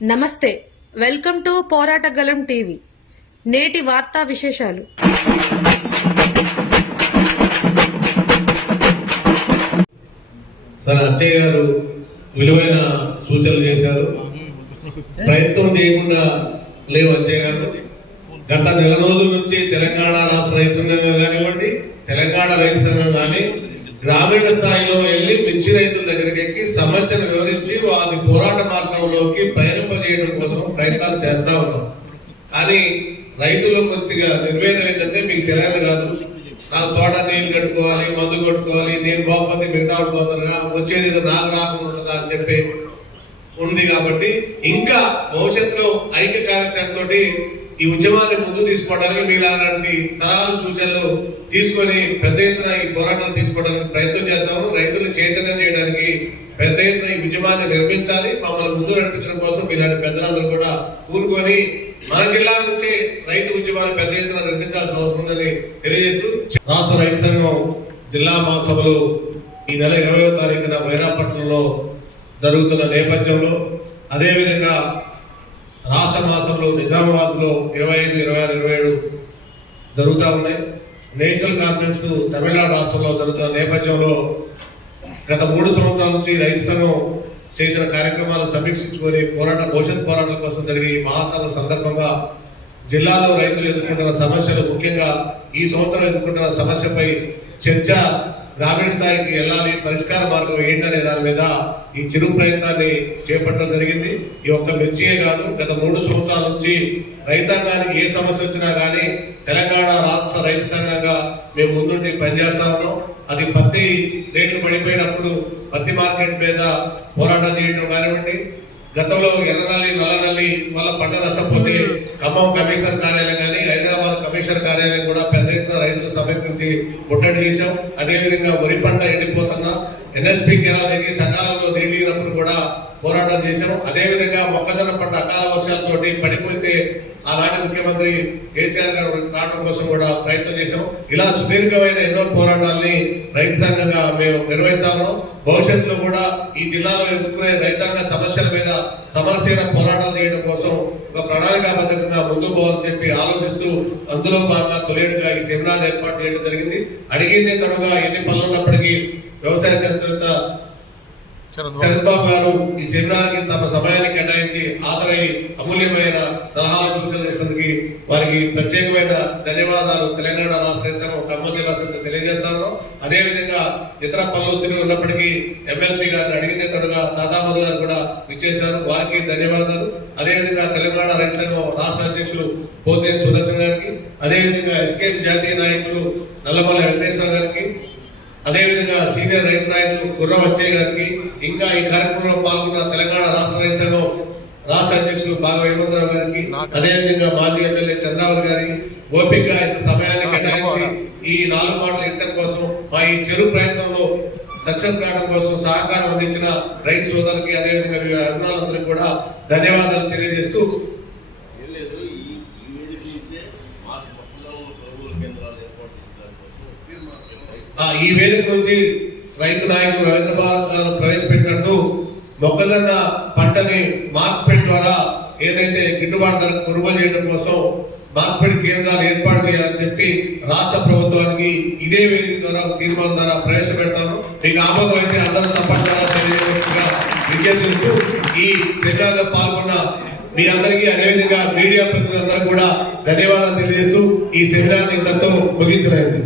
నమస్తే welcome to పోరాటగలం TV. నేటి వార్తా విశేషాలు. సార్ అచ్చయ్య గారు విలువైన సూచనలు చేశారు. ప్రయత్నం చేయకుండా లేవు అచ్చయ్య గారు. గత నెల రోజుల నుంచి తెలంగాణ రాష్ట్ర రైతు సంఘంగా కానివ్వండి తెలంగాణ రైతు సంఘం కానీ గ్రామీణ స్థాయిలో వెళ్ళి మిర్చి రైతుల దగ్గరికి ఎక్కి సమస్యను వివరించి వారి పోరాట మార్గంలోకి పయనింపజేయడం కోసం ప్రయత్నాలు చేస్తా ఉన్నాం. కానీ రైతులు కొద్దిగా నిర్వేదం ఏంటంటే మీకు తెలియదు కాదు. నాకు తోట నీళ్ళు కట్టుకోవాలి మందు కొట్టుకోవాలి నేను బాగుపోతే మిగతా పోతున్నా వచ్చేది నాకు రాకుండా ఉంటుందా అని చెప్పి ఉంది కాబట్టి ఇంకా భవిష్యత్తులో ఐక్య కార్యాచరణతోటి ఈ ఉద్యమాన్ని ముందు తీసుకోవడానికి మీలాంటి సలహాలు సూచనలు తీసుకొని పెద్ద ఎత్తున ఈ పోరాటాలు తీసుకోవడానికి ప్రయత్నం చేస్తాము. రైతులు చైతన్యం చేయడానికి పెద్ద ఎత్తున ఈ ఉద్యమాన్ని నిర్మించాలి. మమ్మల్ని ముందు నడిపించడం కోసం ఇలాంటి పెద్దలందరూ కూడా కూరుకొని మన జిల్లా నుంచి రైతు ఉద్యమాన్ని పెద్ద ఎత్తున నిర్మించాల్సిన అవసరం ఉందని తెలియజేస్తూ రాష్ట్ర రైతు సంఘం జిల్లా మహాసభలు ఈ నెల ఇరవయో తారీఖున వైరాపట్నంలో జరుగుతున్న నేపథ్యంలో అదేవిధంగా రాష్ట్ర మాసంలో నిజామాబాద్లో ఇరవై ఐదు ఇరవై ఆరు ఇరవై ఏడు జరుగుతూ ఉన్నాయి. నేషనల్ కాన్ఫరెన్స్ తమిళనాడు రాష్ట్రంలో జరుగుతున్న నేపథ్యంలో గత మూడు సంవత్సరాల నుంచి రైతు సంఘం చేసిన కార్యక్రమాలు సమీక్షించుకొని పోరాట భవిష్యత్ పోరాటం కోసం జరిగే ఈ మహాసభ సందర్భంగా జిల్లాలో రైతులు ఎదుర్కొంటున్న సమస్యలు ముఖ్యంగా ఈ సంవత్సరం ఎదుర్కొంటున్న సమస్యపై చర్చ గ్రామీణ స్థాయికి వెళ్ళాలి పరిష్కార మార్గం ఏంటనే దాని మీద ఈ చిరు ప్రయత్నాన్ని చేపట్టడం జరిగింది. ఈ ఒక్క మిర్చియే కాదు గత మూడు సంవత్సరాల నుంచి రైతాంగానికి ఏ సమస్య వచ్చినా కానీ తెలంగాణ రాష్ట్ర రైతు సంఘంగా మేము ముందుండి పనిచేస్తా ఉన్నాం. అది పత్తి రేట్లు పడిపోయినప్పుడు పత్తి మార్కెట్ మీద పోరాటం చేయడం కానివ్వండి గతంలో ఎర్రనల్లి నల్లనల్లి వల్ల పంట నష్టపోతే ఖమ్మం కమిషనర్ కార్యాలయం కానీ హైదరాబాద్ కమిషనర్ కార్యాలయం కూడా పెద్ద ఎత్తున రైతులు సమీకరించి ముట్టడి చేశాం. అదేవిధంగా వరి పంట ఎండిపోతున్నా ఎన్ఎస్పి కెనాల్ దిగి సకాలంలో నీళ్ళినప్పుడు కూడా పోరాటం చేశాం. అదేవిధంగా మొక్కజొన్న పంట అకాల వర్షాలతోటి పడిపోతే ఆనాటి ముఖ్యమంత్రి కేసీఆర్ గారు రావడం కోసం కూడా ప్రయత్నం చేశాం. ఇలా సుదీర్ఘమైన ఎన్నో పోరాటాల్ని రైతు సంఘంగా మేము నిర్వహిస్తా ఉన్నాం. భవిష్యత్తులో కూడా ఈ జిల్లాలో ఎదుర్కొనే రైతాంగ సమస్యల మీద సమరసీన పోరాటాలు చేయడం కోసం ఒక ప్రణాళికాబద్ధంగా ముందుకు పోవాలని చెప్పి ఆలోచిస్తూ అందులో భాగంగా తొలిగా ఈ సెమినార్ ఏర్పాటు చేయడం జరిగింది. అడిగింది తడుగా ఎన్ని పనులు ఉన్నప్పటికీ వ్యవసాయ శాస్త్రవేత్త శరత్ గారు ఈ సెమినార్కి తమ సమయాన్ని కేటాయించి హాజరై అమూల్యమైన సలహాలు సూచనలు చేసినందుకు వారికి ప్రత్యేకమైన ధన్యవాదాలు. తెలంగాణ రాష్ట్ర సంఘం ఖమ్మం జిల్లా సంఘం తెలియజేస్తాను. అదేవిధంగా ఇతర పనులు తిరిగి ఉన్నప్పటికీ ఎమ్మెల్సీ గారిని అడిగితే తడుగా దాదామధు గారు కూడా విచ్చేశారు. వారికి ధన్యవాదాలు. అదేవిధంగా తెలంగాణ రైతు సంఘం రాష్ట్ర అధ్యక్షులు పోతే సుదర్శన్ గారికి అదేవిధంగా ఎస్కేఎం జాతీయ నాయకులు నల్లమల వెంకటేశ్వర గారికి అదేవిధంగా సీనియర్ రైతు నాయకులు గుర్రం వచ్చే గారికి ఇంకా ఈ కార్యక్రమంలో పాల్గొన్న తెలంగాణ రాష్ట్ర రైతు సంఘం రాష్ట్ర అధ్యక్షులు బాగా హేమంతరావు గారికి అదేవిధంగా మాజీ ఎమ్మెల్యే చంద్రావతి గారికి ఓపిక ఇంత సమయాన్ని కేటాయించి ఈ నాలుగు మాటలు వినడం కోసం మా ఈ చెరు ప్రయత్నంలో సక్సెస్ కావడం కోసం సహకారం అందించిన రైతు సోదరులకి అదేవిధంగా మీ అభిమానులందరికీ కూడా ధన్యవాదాలు తెలియజేస్తూ ఏం లేదు ఈ ఈ వేదిక నుంచే మార్చి మొక్కజొన్న కొనుగోలు కేంద్రాలు ఏర్పాటు చేయడం కోసం తీర్మానం ఆ ఈ వేదిక నుంచి రైతు నాయకులు రవీంద్రబాబు గారు ప్రవేశపెట్టినట్టు మొక్కజొన్న పంటని మార్కెట్ ద్వారా ఏదైతే గిట్టుబాటు ధర కొనుగోలు చేయడం కోసం మార్కెట్ కేంద్రాలు ఏర్పాటు చేయాలని చెప్పి రాష్ట్ర ప్రభుత్వానికి ఇదే వేదిక ద్వారా తీర్మానం ద్వారా ప్రవేశపెడతాను. మీకు ఆమోదం అయితే అందరూ తప్పని ద్వారా తెలియజేస్తుగా విజ్ఞప్తి చేస్తూ ఈ సెమినార్లో పాల్గొన్న మీ అందరికీ అదేవిధంగా మీడియా ప్రతినిధులందరూ కూడా ధన్యవాదాలు తెలియజేస్తూ ఈ సెమినార్ ఇంతతో ముగించలేదు